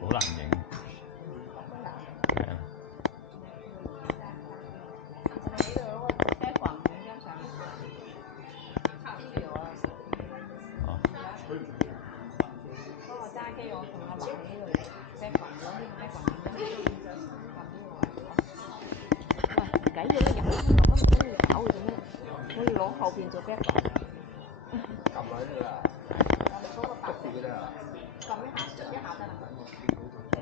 好難影。係啊。哦。幫我揸機，我同阿華喺度 background 嗰啲 background 影張喂，唔緊要啦，入落咁唔緊要搞佢做咩？我要攞後邊做 background。撳落去得啦。嗰個白色㗎啦。撳一下得啦。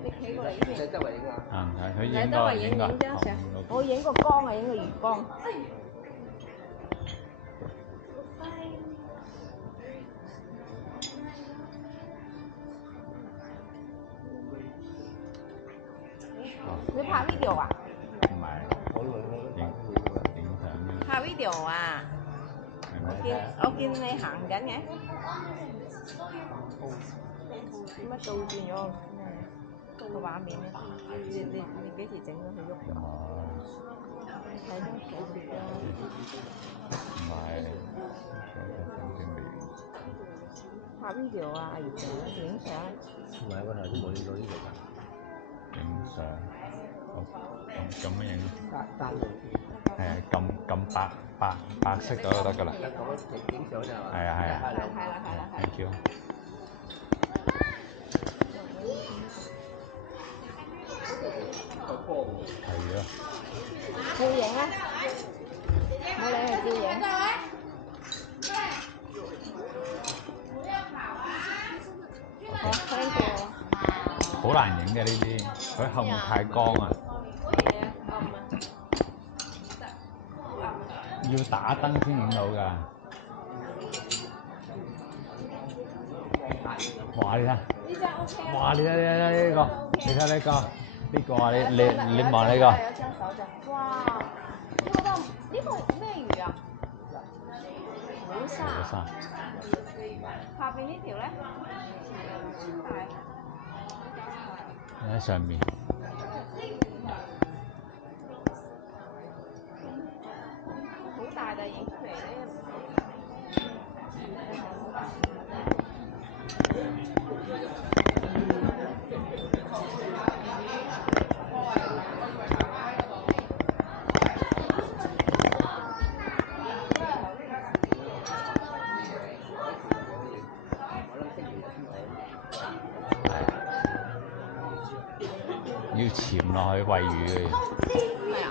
你企過嚟呢邊。你周圍影啊？啊，唔係佢影個影張相，我影個光啊，影個魚光。你拍 video 啊？唔係，影相嘅。拍 video 啊？我見你行緊嘅。點解倒轉咗個畫面咧？你幾時整咗佢喐咗？係咯，幾時啊？唔係，拍 video 啊，而且影相。唔係，我頭先冇影到呢度㗎。影相，咁樣影咯。單係啊，撳白色嗰個得㗎啦。影相就係嘛？係啊係啊。係。Thank you。係啊。照影啊！冇理係照影。好，thank you。好難影嘅呢啲，佢後面太光啊。要打燈先影到㗎。哇！你睇，哇！你睇呢個，你睇呢個，呢個啊！你望呢個。有張手就，哇！呢個咩魚啊？虎鯊。下邊呢條咧？喺上面。好大就影出嚟咧。要潛落去餵魚嘅。係啊。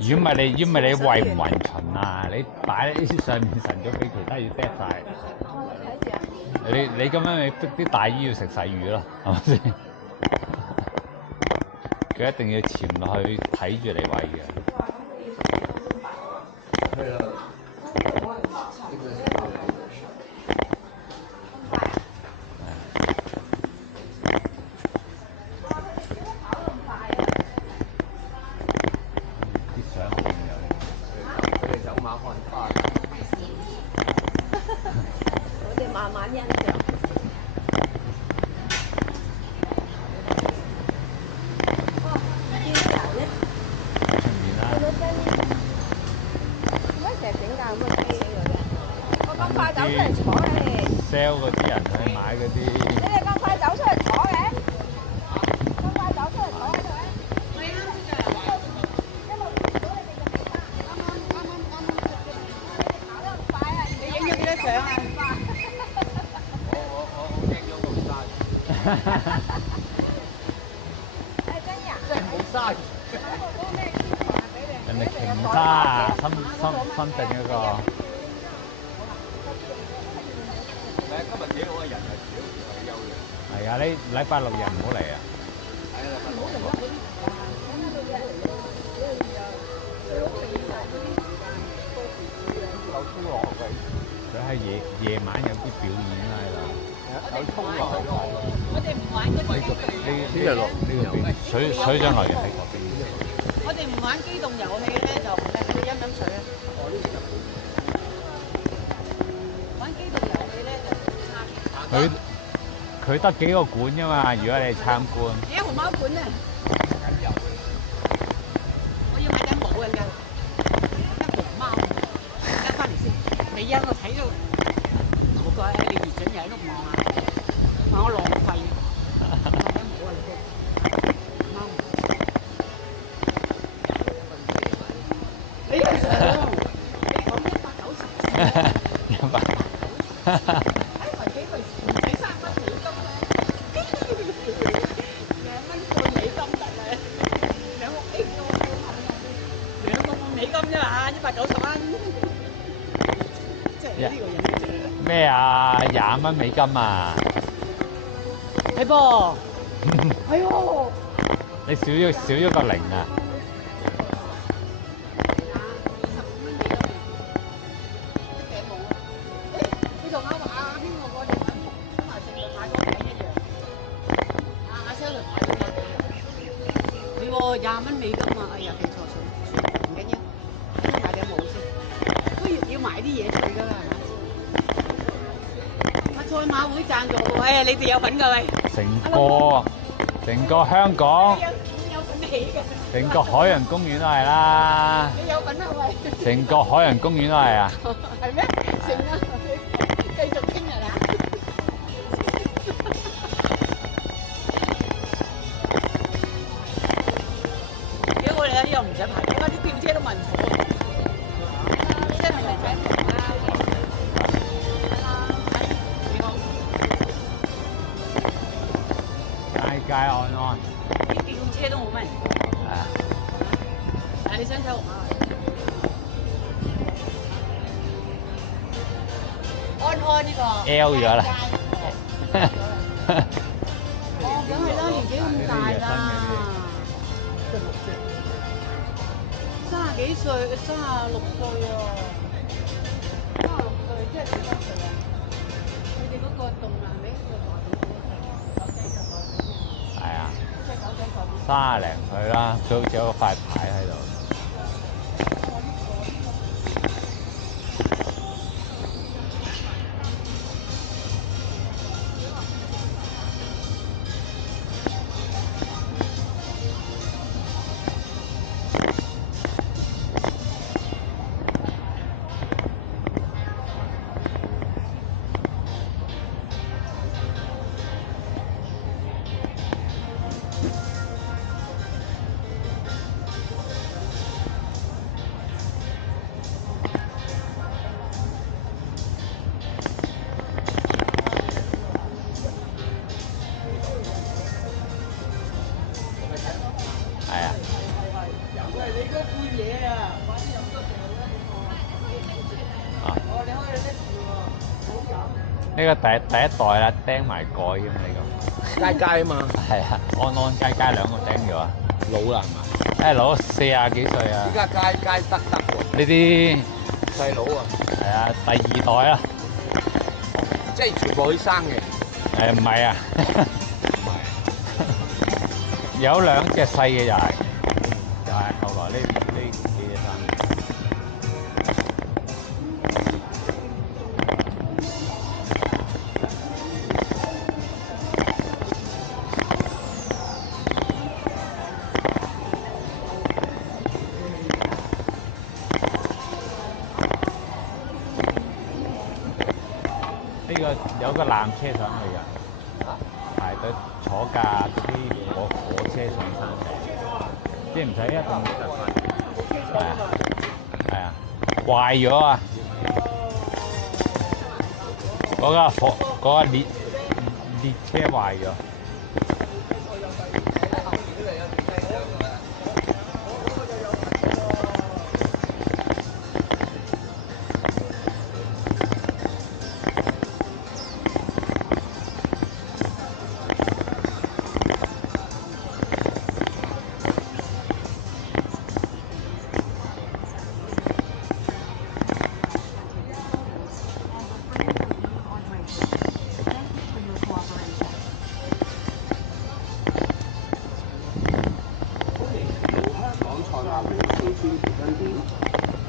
如果唔係你餵唔勻巡啊！你擺喺上面神咗俾其他魚嗒晒。睇住啊！你咁樣啲大魚要食細魚咯，係咪先？佢一定要潛落去睇住嚟餵嘅。係啊。啲相片有。佢哋走馬看花。我哋慢慢欣賞。哇！見人咧。出面啦。點解成日整架咁嘅機喺度嘅？我咁快走出嚟坐嘅你。sell 嗰啲人去買嗰啲。你哋咁快走出嚟坐嘅？咁快走出嚟坐喺度嘅？係啊，一路見到你哋就嚟啦。跑得咁快啊！你影咗幾多相啊？我影咗冇嘥。係真㗎？真係冇嘥。嗰個咩天堂啊？俾你。人哋鯨鯊啊，深圳嗰個。今日幾好啊，人又少，又休嘅。係啊，你禮拜六日唔好嚟啊。係啊，禮拜六日。有衝浪嘅。佢係夜晚有啲表演啦喺度。有衝浪嘅。我哋唔玩嗰啲。呢日落呢個邊水上樂園喺嗰邊。我哋唔玩機動遊戲咧，就去飲水啊。玩機動遊戲咧就佢得幾個館㗎嘛？如果你參觀。而家熊貓館啊！我要買頂帽啊！而家熊貓，而家翻嚟先。未啊，我睇到。唔該，你越整。日喺度望啊，話我浪費，或者冇啊你你係想你講190，100，哎維幾維唔使3蚊美金咧，2蚊半美金得咧，2個 A 2個半美金啫嘛，190蚊，即係呢個人咩啊？20蚊美金啊！係噃，係喎。你少咗個零啊！你同阿邊個我哋揾同埋成日買嗰餅一樣，阿 Sir 買咗嗰餅，係喎20蚊美金啊！哎呀，記錯數，唔緊要，先買頂帽先，都要買啲嘢出去㗎啦，係咪？阿賽馬會贊助喎，哎呀，你哋有份㗎喂！成個香港，有份起㗎，成個海洋公園都係啦，你有份啊喂！成個海洋公園都係啊！係咩？成啊！繼續傾日啊！幾好嚟啊！呢度唔使排隊，啲吊車都問坐。真係嚟睇唔到啦！你好，街安安，啲吊車都冇乜人坐。係啊！但係你想睇紅馬？安呢個 L 咗啦。哦，梗係啦，年紀咁大啦，30幾歲，36歲啊，36歲即係幾多歲啊？你哋嗰個動漫名個代表係啊，即係狗仔代表。 30零歲啦，佢好似有個塊牌喺度。係啊！喂，你嗰罐嘢啊，快啲飲多條啦！啊！哦，你可以拎住喎，好飲。呢個第一代啦，釘埋蓋添呢個。街街啊嘛，係啊，安街兩個釘咗啊！老啦係嘛？誒老40幾歲啊！依家街得喎，呢啲細佬啊，係啊，第2代啦。即係全部佢生嘅。唔係啊，有2隻細嘅又係後來呢幾隻生。呢個有個纜車上去㗎，排隊坐架嗰啲火車上山嘅，即係唔使一定係啊，壞咗啊！嗰個列車壞咗。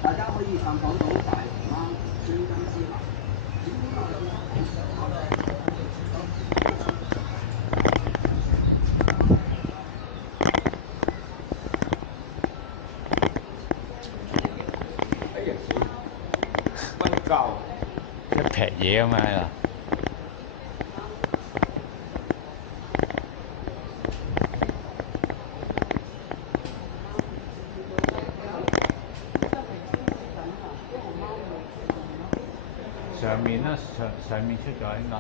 大家可以探訪到大熊貓專根之行。瞓覺。一劈嘢咁嘛喺度。上面啦，上面出咗應該。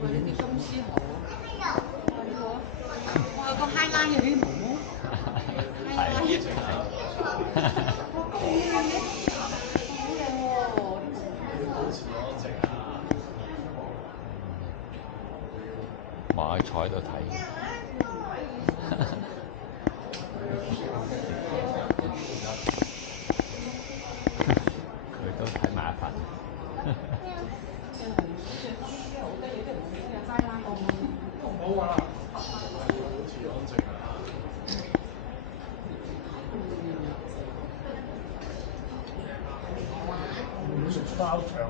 哇！呢啲金絲猴啊，哇！個 highlight 有啲毛毛，highlight 好靚喎！咪坐喺度睇。佢都睇埋一份。包場呢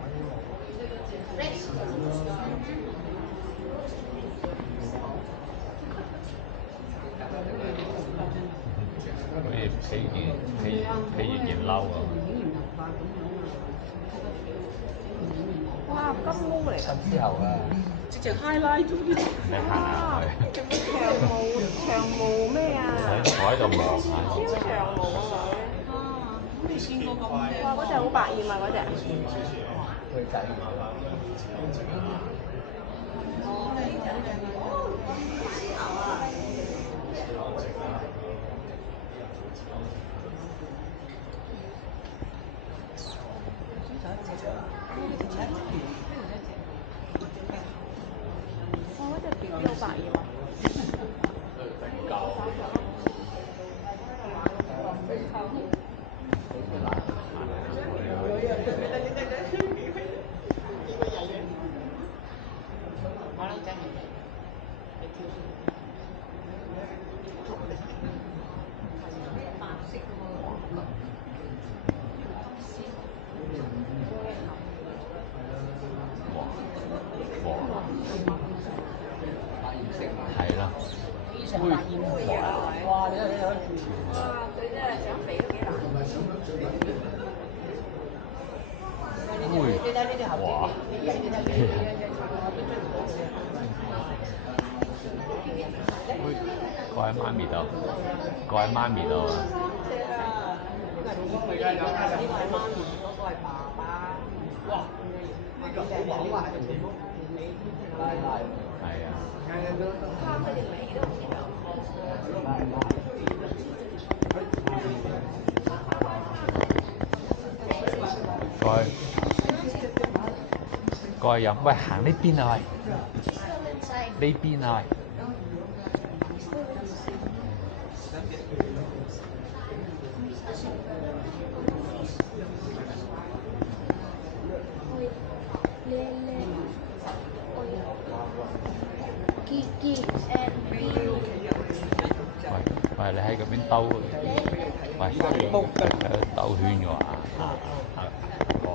好似披件褸啊！哇，金毛嚟㗎！個之後啊，直情 highlight 咗啲。你行下去，長毛咩啊？坐喺度望下。超長毛啊啊！未見過咁靚。佢！哇，嗰隻好百厭啊！嗰隻。佢仔。哇，嗰隻 B B 好百厭啊！係啦。哇！你睇睇住。哇，佢真係想肥都幾難。你睇呢啲猴哇！子，你睇呢個喺媽咪度，個喺媽咪度。呢個係媽咪，嗰個係爸爸。哇！呢個好講話係全部你係啊。哇，佢條尾都好長。過去飲，喂，行呢邊啊喂，呢邊啊喂。喂，你喺嗰邊兜，喂，兜圈嘅話，哥。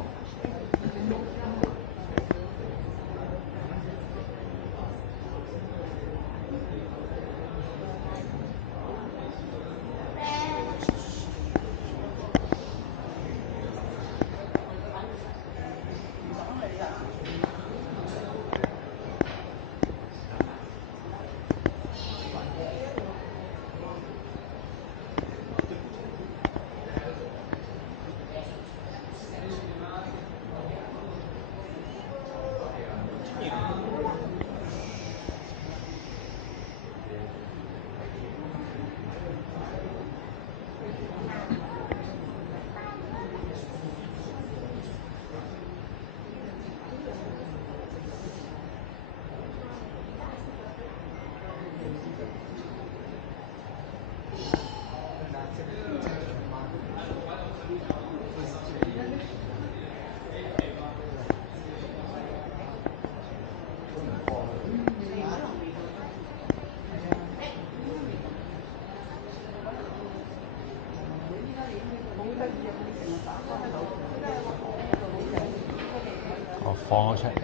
我放咗出嚟，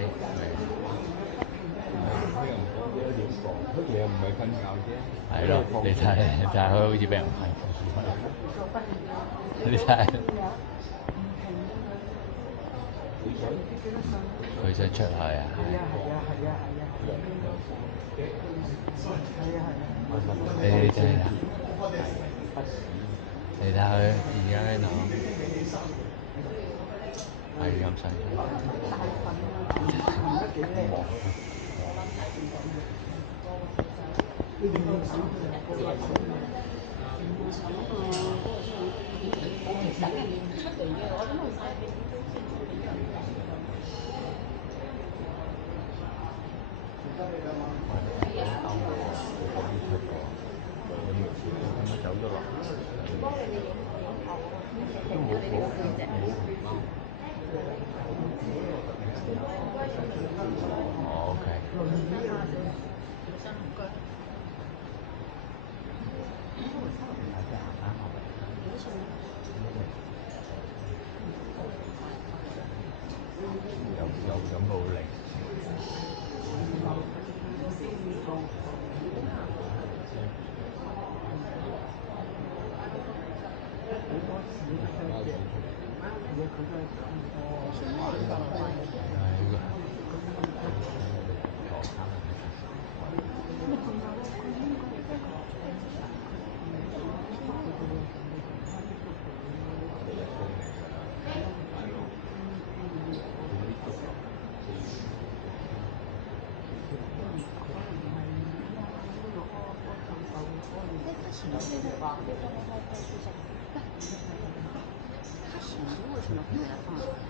佢又唔係瞓覺啫。係咯，你睇佢好似俾人困你睇，佢想出去啊！你睇下，你睇佢而家喺度，係咁想出走咗落，都冇。OK。有冇力？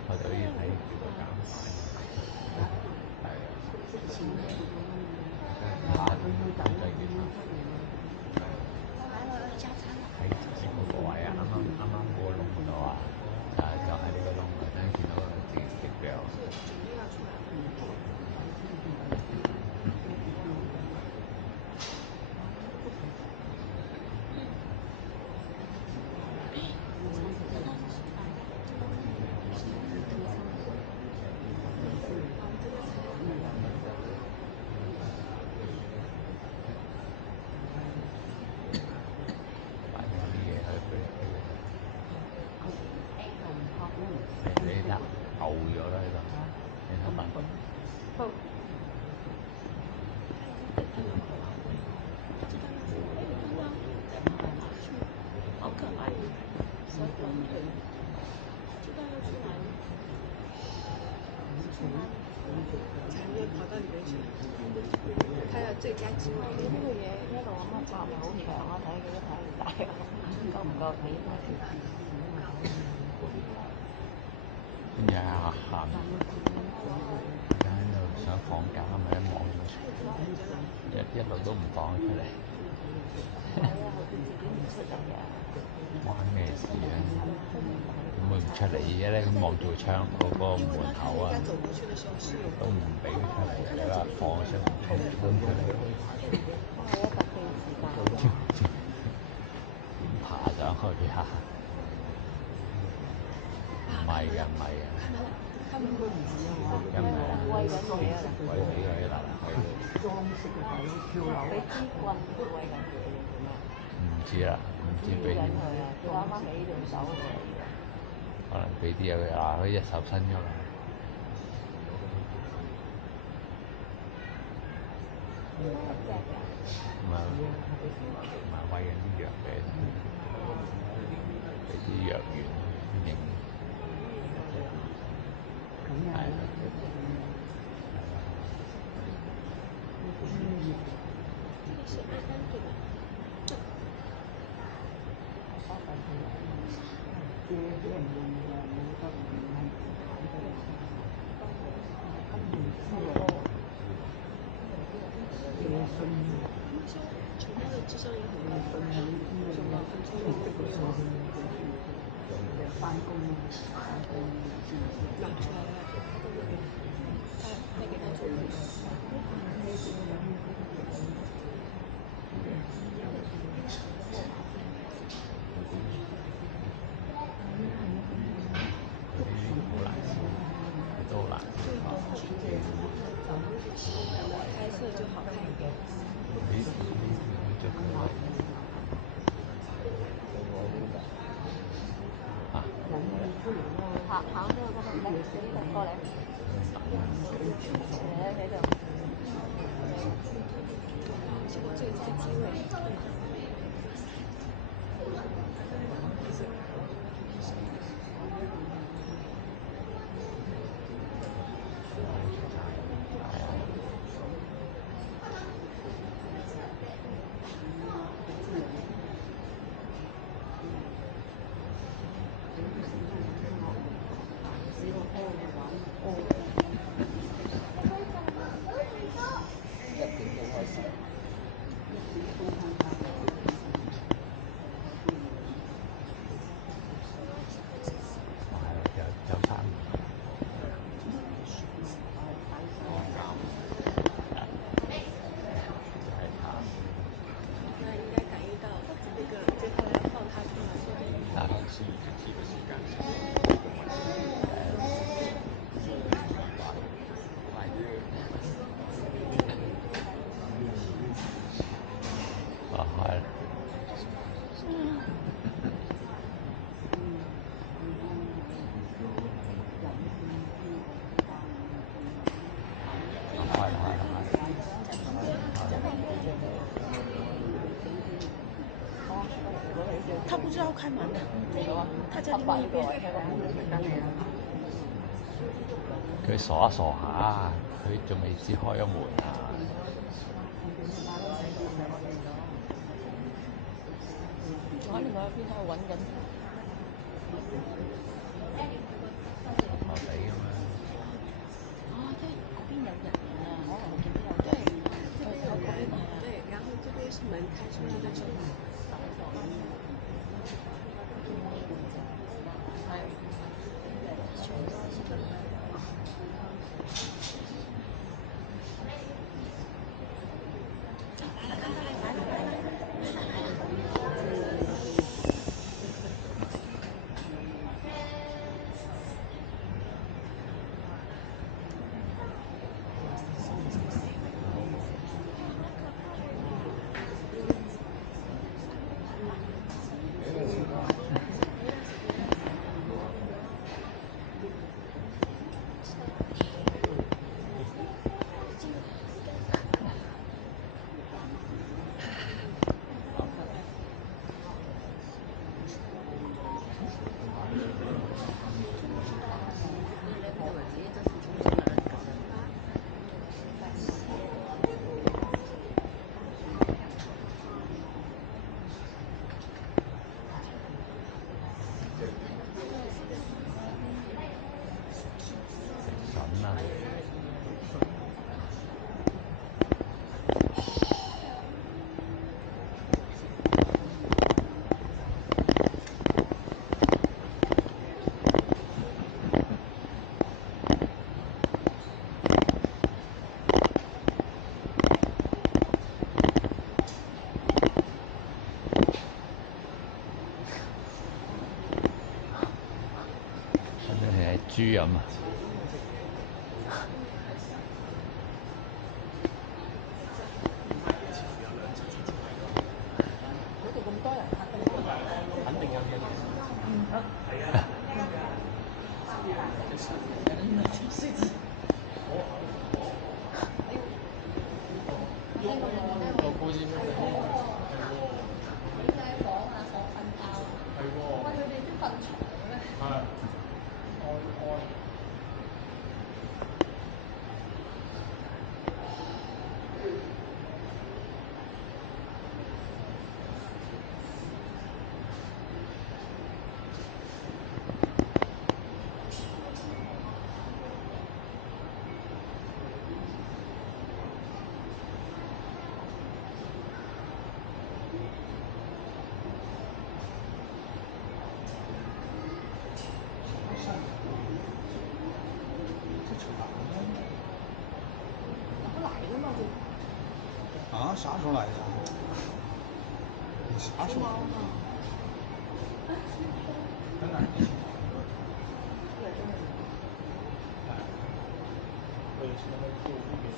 我就要睇叫佢減快，係啊，喺嗰個位啊，啱啱嗰個窿度啊，就喺呢個窿度，等見到個隻腳。牛咗啦喺度，你睇下。好可愛，小狗。知道要出来了。去哪里？又跑到里面去了。它要最佳机会。呢個嘢一路咁樣拍咪好長啊！睇佢都睇唔晒啊，夠唔夠睇多啲？跟住啊喊，而家喺度想放假咪一望咗一路都唔放出嚟。係啊，佢自己唔出嚟啊！關咩事啊？點會唔出嚟嘅咧？咁望住個窗嗰個門口啊，都唔俾佢出嚟。你話放出嚟，衝出嚟，係啊，特定時間。爬上去啊！唔係嘅，唔係嘅，佢應該唔係啊嘛，梗唔係啦，喂緊嘢啊！喂俾佢啦，俾支棍佢喂緊嘢定做咩？唔知啦，唔知俾緊佢啊！佢啱啱起對手過嚟㗎。可能俾啲嘢佢啊，佢一手伸咗啦。一隻㗎。唔係喂緊啲藥俾啲藥丸認。係啊。是安安對吧？从他的智商也很高，拿出来了，他再给他做那个。都難拍摄就好看一点。就可以行咗嗰度咧，過嚟。喺度。結果這個是在機位。他不知道开门的，他在另外一邊。佢傻一傻下，佢仲未知開咗門啊！我喺另外一邊喺度揾緊。麻地咁樣。哦，即係嗰邊有人啊，可能我見到有人。對，然後這邊是門開出來的時候。豬飲啊！嗰度咁多人客，肯定有嘢。我估知咩嚟？佢喺房啊，房瞓覺啊。係喎。喂，佢哋都瞓床嘅咩？係。開。啥时候来的？你啥时候？在哪儿？我也是那个做这个。